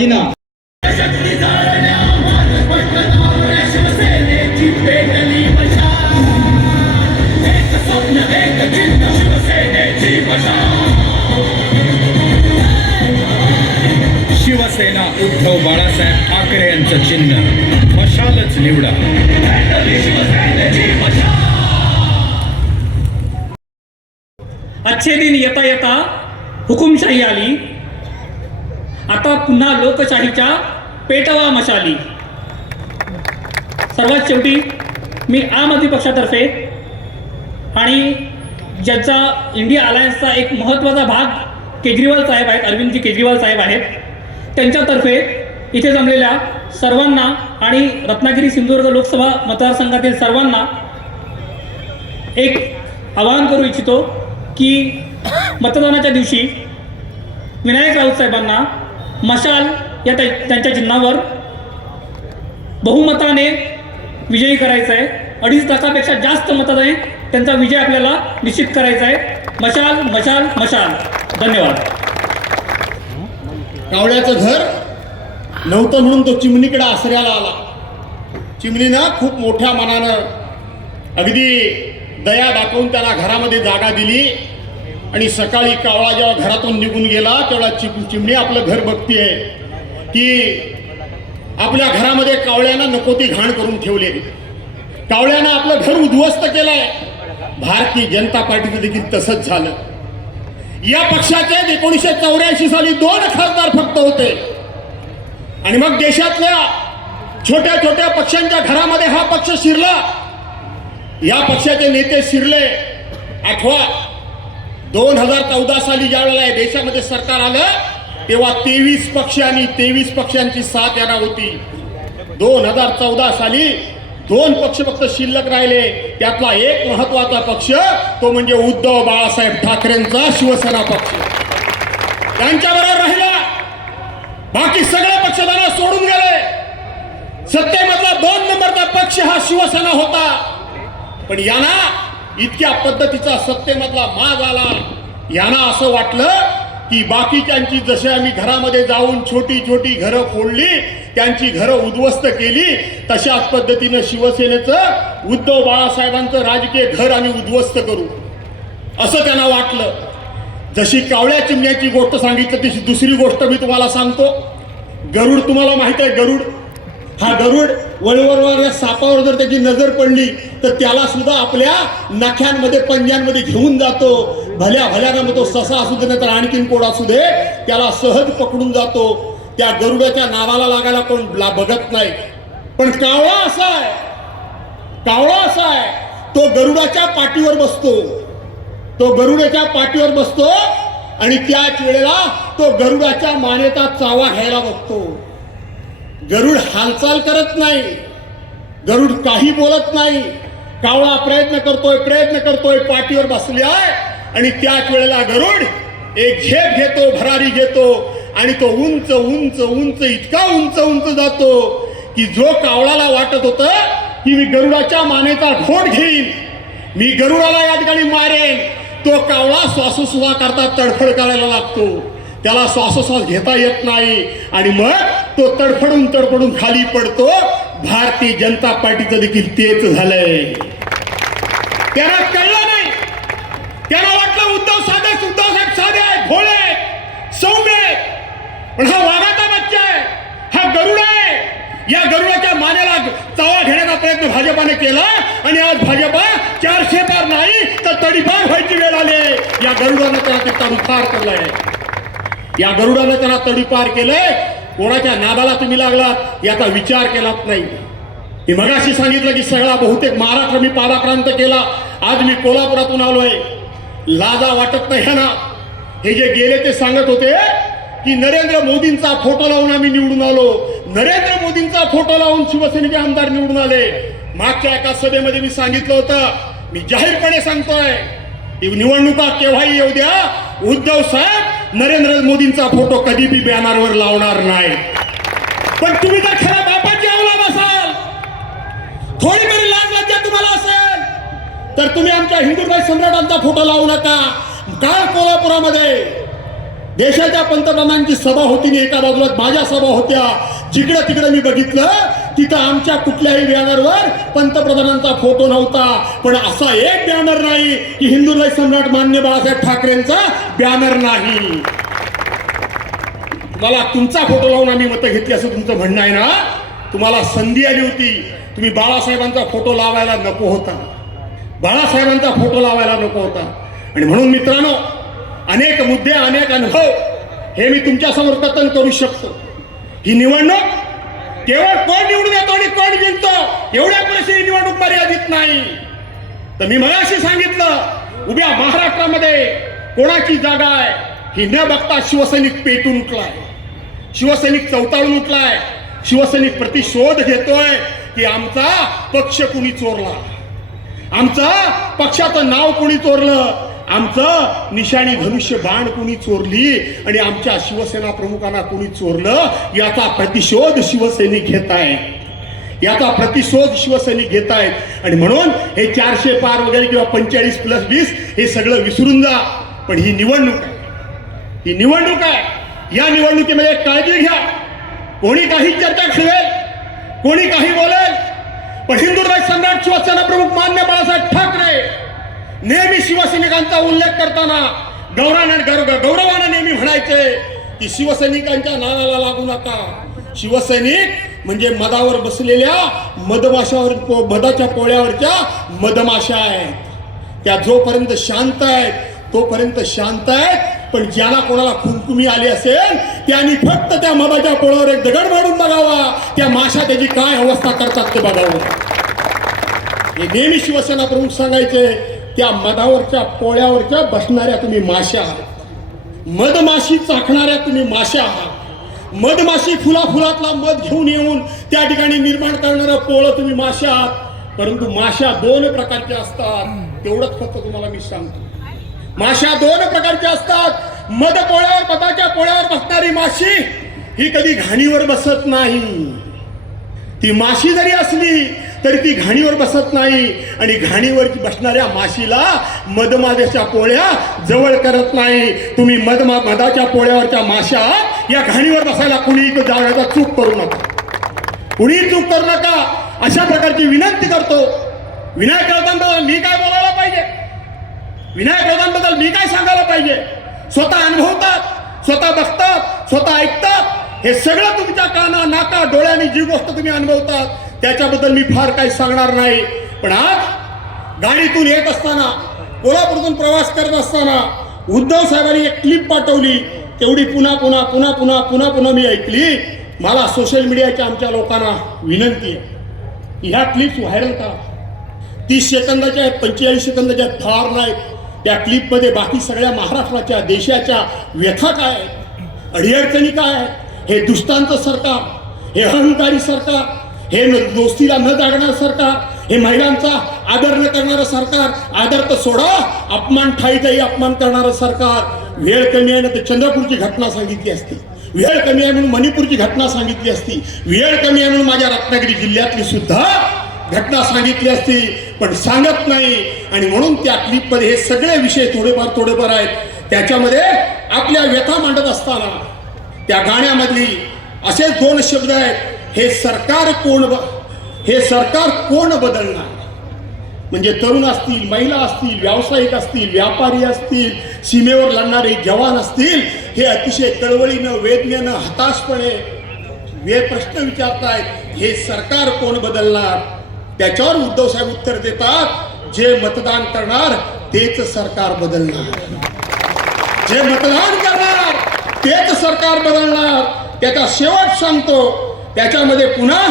दागिना शिवसेना उद्धव बाळासाहेब ठाकरे यांचं चिन्ह. मशालच निवडा. अच्छे दिन येता येता हुकुमशाही आली. आता पुन्हा लोकशाहीच्या पेटवा मशाली. सर्वात शेवटी मी आम आदमी पक्षातर्फे आणि ज्याचा इंडिया अलायन्सचा एक महत्त्वाचा भाग केजरीवाल साहेब आहेत अरविंदजी केजरीवाल साहेब आहेत त्यांच्यातर्फे इथे जमलेल्या सर्वांना आणि रत्नागिरी सिंधुदुर्ग लोकसभा मतदारसंघातील सर्वांना एक आवाहन करू इच्छितो की मतदानाच्या दिवशी विनायक राऊत साहेबांना मशाल या त्या- त्यांच्या चिन्हावर बहुमताने विजयी करायचा आहे. अडीच लाखापेक्षा जास्त मताने त्यांचा विजय आपल्याला निश्चित करायचा आहे. मशाल मशाल मशाल. धन्यवाद. कावळ्याचं घर नव्हतं म्हणून तो चिमणीकडे आसऱ्याला आला. चिमणीनं खूप मोठ्या मनानं अगदी दया दाखवून त्याला घरामध्ये जागा दिली. आणि सकाळी कावळा जेव्हा घरातून निघून गेला तेवढा चिम चिमणी आपलं घर बघतीये. की आपल्या घरामध्ये कावळ्यानं नको ती घाण करून ठेवले कावळ्यानं आपलं घर उद्ध्वस्त केलंय. भारतीय जनता पार्टीचं देखील तसंच झालं. या पक्षाचे एकोणीसशे चौऱ्याऐंशी साली दोन खासदार फक्त होते. आणि मग देशातल्या छोट्या छोट्या पक्षांच्या घरामध्ये हा पक्ष शिरला. या पक्षाचे नेते शिरले. आठवा दोन हजार चौदा साली ज्या वेळेला देशामध्ये सरकार आलं तेव्हा तेवीस पक्ष आणि तेवीस पक्षांची साथ यांना होती. दोन हजार चौदा साली दोन पक्ष फक्त शिल्लक राहिले. त्यातला एक महत्त्वाचा पक्ष तो म्हणजे उद्धव बाळासाहेब ठाकरेंचा शिवसेना पक्ष. त्यांच्याबरोबर राहिला. बाकी सगळे पक्ष त्यांना सोडून गेले. सत्तेमधला दोन नंबरचा पक्ष हा शिवसेना होता. पण यांना इतक्या पद्धतीचा सत्तेमधला माग आला. यांना असं वाटलं की बाकीच्यांची जसे आम्ही घरामध्ये जाऊन छोटी छोटी घरं फोडली त्यांची घरं उद्ध्वस्त केली तशाच पद्धतीनं शिवसेनेचं उद्धव बाळासाहेबांचं राजकीय घर आम्ही उद्ध्वस्त करू. असं त्यांना वाटलं. जशी कावळ्या चिमण्याची गोष्ट सांगितली तशी दुसरी गोष्ट मी तुम्हाला सांगतो. गरुड तुम्हाला माहीत आहे गरुड. हा गरुड वळीवर या सापावर जर त्याची नजर पडली तर त्याला सुद्धा आपल्या नख्यांमध्ये पंजांमध्ये घेऊन जातो. भल्या भल्यानं मग तो ससा असू दे नाही तर आणखीन कोड असू दे त्याला सहज पकडून जातो. त्या गरुडाच्या नावाला लागायला कोण ला- बघत नाही. पण कावळा असा आहे. कावळा असा आहे. तो गरुडाच्या पाठीवर बसतो. तो गरुडाच्या पाठीवर बसतो आणि त्याच वेळेला तो गरुडाच्या मानेचा चावा घ्यायला बघतो. गरुड हालचाल करत नाही. गरुड काही बोलत नाही. कावळा प्रयत्न करतोय प्रयत्न करतोय पाठीवर बसली आहे. आणि त्याच वेळेला गरुड एक झेप घेतो भरारी घेतो. आणि तो उंच उंच उंच इतका उंच उंच जातो की जो कावळाला वाटत होत की मी गरुडाच्या मानेचा घोट घेईन. मी गरुडाला या ठिकाणी मारेन. तो कावळा श्वासोश्वास करता तडफड करायला लागतो. त्याला श्वासोश्वास घेता येत नाही. आणि मग तो तडफडून तडफडून खाली पडतो. भारतीय जनता पार्टीचं देखील तेच झालंय. त्याला कळलं नाही. त्याला वाटलं उद्धव साधे उद्धव साहेब साधे आहेत, भोळे आहेत, सौम्य आहेत. पण हा वाघाचा बच्चा आहे. हा गरुड आहे. या गरुडाच्या मानेला चावा घेण्याचा प्रयत्न भाजपाने केला. आणि आज भाजपा चारशे पार नाही तर तडीपार व्हायची वेळ आली या गरुडानं त्याला त्याचा तडीपार केलाय. या गरुडानं त्याला तडीपार केलंय. कोणाच्या नादाला तुम्ही लागलात? याचा विचार केलात नाही. मी मगाशी सांगितलं की सगळा बहुतेक महाराष्ट्र मी पादाक्रांत केला. आज मी कोल्हापुरातून आलोय. लाजा वाटत नाही ना? हे जे गेले ते सांगत होते की नरेंद्र मोदींचा फोटो लावून आम्ही निवडून आलो. नरेंद्र मोदींचा फोटो लावून शिवसेनेचे आमदार निवडून आले. मागच्या एका सभेमध्ये मी सांगितलं होतं. मी जाहीरपणे सांगतोय निवडणुका केव्हाही येऊ द्या. उद्धव साहेब नरेंद्र मोदींचा फोटो कधी बी बॅनरवर लावणार नाही. पण तुम्ही जर खऱ्या बापाची अवलाद असाल थोडी तरी लाज लज्जा तुम्हाला असेल तर तुम्ही आमच्या हिंदुभाई सम्राटांचा फोटो लावू नका. काल कोल्हापुरामध्ये देशाच्या पंतप्रधानांची सभा होती एका बाजूला माझ्या सभा होत्या. जिकडं तिकडं मी बघितलं तिथं आमच्या कुठल्याही बॅनरवर पंतप्रधानांचा फोटो नव्हता. पण असा एक बॅनर नाही की हिंदुलय सम्राट मान्य बाळासाहेब ठाकरेंचा बॅनर नाही. मला तुमचा फोटो लावून आम्ही मतं घेतली असं तुमचं म्हणणं आहे ना? तुम्हाला संधी आली होती. तुम्ही बाळासाहेबांचा फोटो लावायला नको होता. बाळासाहेबांचा फोटो लावायला नको होता. आणि म्हणून मित्रांनो अनेक मुद्दे अनेक अनुभव हे मी तुमच्यासमोर कथन करू शकतो. ही निवडणूक केवळ कोण निवडून येतो आणि कोण जिंकतो एवढ्या पैसे निवडणूक मर्यादित नाही. तर मी मगाशी सांगितलं उभ्या महाराष्ट्रामध्ये कोणाची जागा आहे ही न बघता शिवसैनिक पेटून उठलाय. शिवसैनिक चौताळून उठलाय. शिवसैनिक प्रतिशोध घेतोय की आमचा पक्ष कुणी चोरला? आमचा पक्षाचं नाव कोणी चोरलं? आमचं निशाणी धनुष्य बाण कोणी चोरली आणि आमच्या शिवसेना प्रमुखांना कोणी चोरलं याचा प्रतिशोध शिवसैनिक घेत आहे याचा प्रतिशोध शिवसैनिक घेत आहेत आणि म्हणून हे चारशे पार वगैरे किंवा पंचेचाळीस प्लस वीस हे सगळं विसरून जा. पण ही निवडणूक आहे. ही निवडणूक आहे. या निवडणुकीमध्ये काळजी घ्या. कोणी काही चर्चा खेळेल कोणी काही बोलेल पण हिंदुराज सम्राट शिवसेना प्रमुख मान्य बाळासाहेब नेहमी शिवसैनिकांचा उल्लेख करताना गौरवाने गौरव- गौरवाने नेहमी म्हणायचे की शिवसैनिकांच्या नावाला लागू नका. शिवसैनिक म्हणजे मदावर बसलेल्या मधमाशावर मधाच्या पोळ्यावरच्या मधमाशा आहेत. त्या जोपर्यंत शांत आहेत तोपर्यंत शांत आहेत. पण ज्याला कोणाला खुमकुमी आली असेल त्यांनी फक्त त्या मधाच्या पोळ्यावर एक दगड मारून बघावा. त्या माशा त्याची काय अवस्था करतात ते बघावं. हे नेहमी शिवसेना प्रमुख सांगायचे त्या मधावरच्या पोळ्यावरच्या बसणाऱ्या तुम्ही माश्या आहात. मधमाशी चाखणाऱ्या तुम्ही माश्या आहात. मधमाशी फुला फुलातला मध घेऊन येऊन त्या ठिकाणी निर्माण करणारं पोळं तुम्ही माश्या आहात. परंतु माश्या दोन प्रकारच्या असतात. तेवढंच फक्त तुम्हाला मी सांगतो. माश्या दोन प्रकारच्या असतात. मध पोळ्यावर मधाच्या पोळ्यावर बसणारी माशी ही कधी घाणीवर बसत नाही. ती माशी जरी असली तरी ती घाणीवर बसत नाही. आणि घाणीवर बसणाऱ्या माशीला मधमादेच्या पोळ्या जवळ करत नाही. तुम्ही मधमा मधाच्या पोळ्यावरच्या माशा या घाणीवर बसायला कुणी जाण्याचा चूक करू नका. कुणी चूक करू नका. अशा प्रकारची विनंती करतो. विनायक राऊतांबद्दल मी काय बोलायला पाहिजे? विनायक राऊतांबद्दल मी काय सांगायला पाहिजे? स्वतः अनुभवतात स्वतः बघतात स्वतः ऐकतात. हे सगळं तुमच्या काना नाका डोळ्याने जी गोष्ट तुम्ही अनुभवतात त्याच्याबद्दल मी फार काही सांगणार नाही. पण आज गाडीतून येत असताना कोल्हापूरतून प्रवास करत असताना उद्धव साहेबांनी एक क्लिप पाठवली. तेवढी पुन्हा पुन्हा पुन्हा पुन्हा पुन्हा पुन्हा मी ऐकली. मला सोशल मीडियाच्या आमच्या लोकांना विनंती आहे. ह्या क्लिप्स व्हायरल करा. तीस सेकंदाच्या आहेत पंचेचाळीस सेकंदाच्या आहेत फार नाहीत त्या क्लिपमध्ये बाकी सगळ्या महाराष्ट्राच्या देशाच्या व्यथा काय आहेत? अडीअडचणी काय आहेत? हे दुष्टांत सरकार हे अहंकारी सरकार हे न- दोस्तीला न जागणार सरकार हे महिलांचा आदर न करणारं सरकार आदर तर सोडा अपमान ठाईचाही अपमान करणारं सरकार. वेळ कमी आहे ना तर चंद्रपूरची घटना सांगितली असती. वेळ कमी आहे म्हणून मणिपूरची घटना सांगितली असती. वेळ कमी आहे म्हणून माझ्या रत्नागिरी जिल्ह्यातली सुद्धा घटना सांगितली असती. पण सांगत नाही. आणि म्हणून त्या क्लिपमध्ये हे सगळे विषय थोडेफार थोडेफार आहेत. त्याच्यामध्ये आपल्या व्यथा मांडत असताना त्या गाण्यामधली असेच दोन शब्द आहेत. हे सरकार कोण ब हे सरकार कोण बदलणार? म्हणजे तरुण असतील महिला असतील व्यावसायिक असतील व्यापारी असतील सीमेवर लढणारे जवान असतील हे अतिशय तळवळीनं वेदनेनं हताशपणे वे प्रश्न विचारतायत हे सरकार कोण बदलणार? त्याच्यावर उद्धव साहेब उत्तर देतात जे मतदान करणार तेच सरकार बदलणार. जे मतदान करणार तेच सरकार बदलणार. त्याचा शेवट सांगतो त्याच्यामध्ये पुन्हा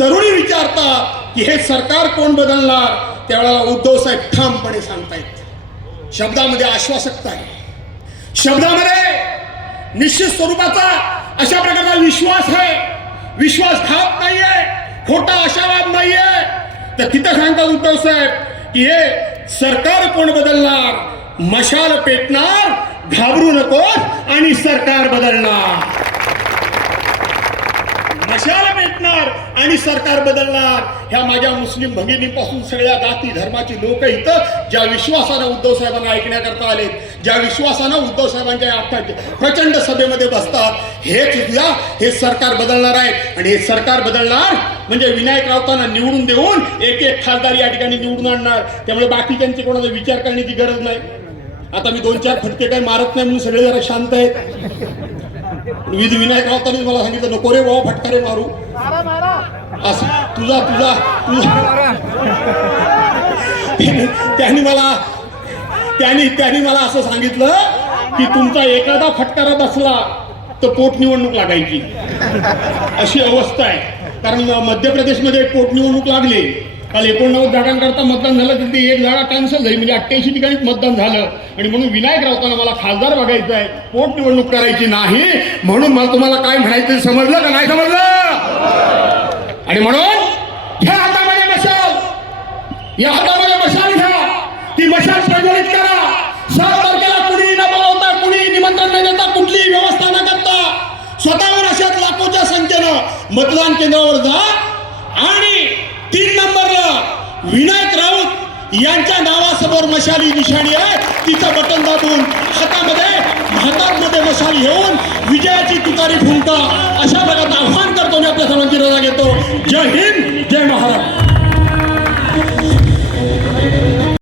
तरुणी विचारतात की हे सरकार कोण बदलणार? त्यावेळेला उद्धव साहेब ठामपणे सांगतायत. शब्दामध्ये आश्वासकता आहे. शब्दामध्ये निश्चित स्वरूपाचा अशा प्रकारचा विश्वास आहे. विश्वासघात नाहीये. खोटा आशावाद नाहीये. तर तिथं सांगतात उद्धव साहेब की हे सरकार कोण बदलणार? मशाल पेटणार घाबरू नकोस आणि सरकार बदलणार. कशाला भेटणार? आणि सरकार बदलणार? ह्या माझ्या मुस्लिम भगिनीपासून सगळ्या जाती धर्माची लोक इथं ज्या विश्वासानं उद्धव साहेबांना ऐकण्याकरता आले ज्या विश्वासानं उद्धव साहेबांच्या या प्रचंड सभेमध्ये बसतात हे उद्या हे सरकार बदलणार आहे. आणि हे सरकार बदलणार म्हणजे विनायक राऊतांना निवडून देऊन एक एक खासदार या ठिकाणी निवडून आणणार. त्यामुळे बाकीच्यांचे कोणाचा विचार करण्याची गरज नाही. आता मी दोन चार फटके काही मारत नाही म्हणून सगळे जरा शांत आहेत. विध विनायक राऊतांनी मला सांगितलं नको रे बाबा फटकारे मारू. असं तुझा तुझा तुझा. त्याने मला त्यांनी त्यांनी मला असं सांगितलं की तुमचा एखादा फटकारा बसला तर पोटनिवडणूक लागायची. अशी अवस्था आहे. कारण मध्य प्रदेशमध्ये पोटनिवडणूक लागली. काल एकोणनव्वद जागांकरता मतदान झालं तिथे एक जागा कॅन्सल झाली म्हणजे अठ्ठ्याऐंशी ठिकाणी मतदान झालं. आणि म्हणून विनायक राऊतांना मला खासदार बघायचं आहे. पोटनिवडणूक करायची नाही म्हणून मला तुम्हाला काय म्हणायचं समजलं का नाही समजलं? आणि म्हणून घ्या हातामध्ये मशाल या हातामध्ये मशाल घ्या ती मशाल प्रज्वलित करा. सात तारखेला कुणी न बोलवता कुणी निमंत्रण न देता कुठलीही व्यवस्था न करता स्वतःवर अशाच लाखोच्या संख्येनं मतदान केंद्रावर जा आणि विनायक राऊत यांच्या नावासमोर मशाली निशाणी आहे. तिचं बटन दाबून हातामध्ये हातामध्ये मशाल घेऊन विजयाची तुतारी फुंकता. अशा प्रकारचं आव्हान करतो मी आपल्या सर्वांची रजा घेतो. जय हिंद जय महाराज